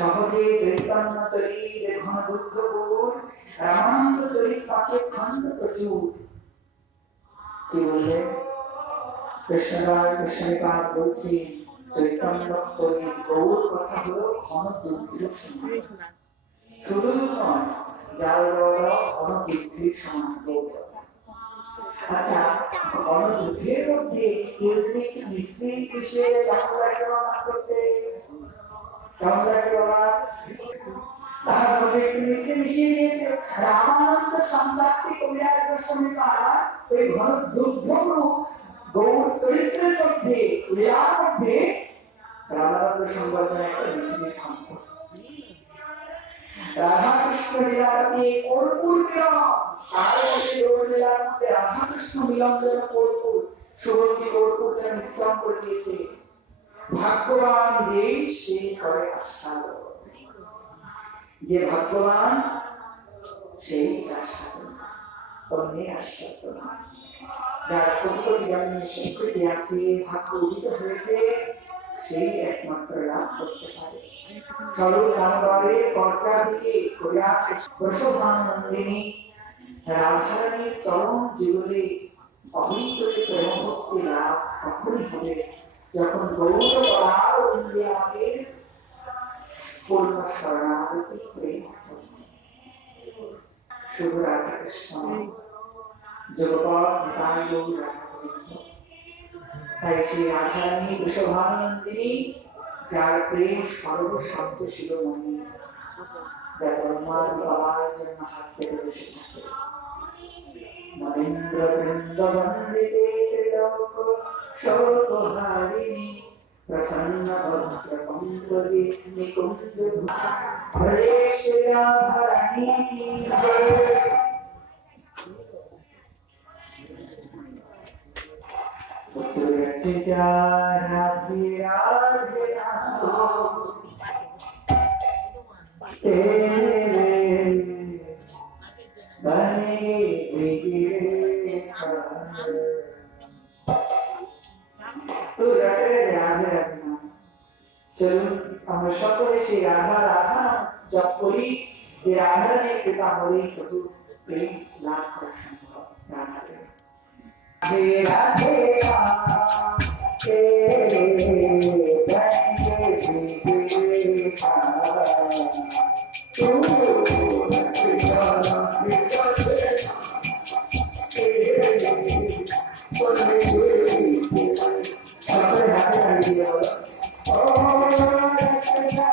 সহজে চৈতন্য চরিত ঘন দুঃখপুর রামানন্দ চরিত পাশে খণ্ড প্রচুর। কি বললেন কৃষ্ণকার বলছি চৈতন্য চরিত গৌর কথা হলো ঘন দুঃখের সমান, শুধু নয় যার ঘন দুঃখের সমান গৌর। আচ্ছা, ঘন দুঃখের মধ্যে কেউ যদি একটু মিশ্রিত হিসেবে কেমন লাগে করতে, কেমন লাগে বাবা? তার মধ্যে একটু মিশ্রি মিশিয়ে দিয়েছে রামানন্দ সম্রাপ্তি কবিরাজ গোস্বামী পাড়া ওই ঘন দুগ্ধরূপ গৌর চরিত্রের মধ্যে লীলার মধ্যে রামানন্দ সংবাদের একটা মিশ্রিত খন্ড। রাধাকৃষ্ণ লীলাটাকে কর্পূর মিলন, তার মধ্যে গৌর লীলার মধ্যে রাধাকৃষ্ণ মিলন যেন কর্পূর, সুগন্ধি কর্পূর যেন মিশ্রণ করে দিয়েছে। ভাগ্যবান যে সে করে আস্বাদন, যে ভাগ্যবান সেই আস্বাদন, অন্যের আস্বাদন। যার কোটি জ্ঞানের স্বীকৃতি আছে, ভাগ্য উদিত হয়েছে, সেই একমাত্র লাভ করতে পারে। স্বরূপ জানবারে পর্চা দিকে প্রশোভানন্দিনী রাধারানীর চরম জীবনে অবিচলিত প্রেমভক্তি লাভ তখনই হবে যখন গৌর বলার ইন্দ্রিয় আমাদের পূর্ণ শরণাগতি প্রেম। শুভ রাধাকৃষ্ণ জগৎ নিতাই গৌর রাধাগোবিন্দ। তাই সেই রাধারানী বৃষভানন্দিনী যার প্রেম সর্বশান্ত শিরোমণি, যার ব্রহ্মার বাবার জন্য হাত পেতে বসে থাকে। মহেন্দ্র বৃন্দবন্দিতে ত্রিলোক শোকহারিণী প্রসন্ন বস্ত্র পঙ্কজে নিকুঞ্জ হরে শ্রী রাধারানী রাধে রাধে तेरे बने तो राधे राधे रखना। चलो हम সকলে সেই রাধা রাধা জপ করি, যে রাধা ने कृपा হরি প্রভু প্রেম লাভ করা সম্ভব। রাধে রাধে तेरे बने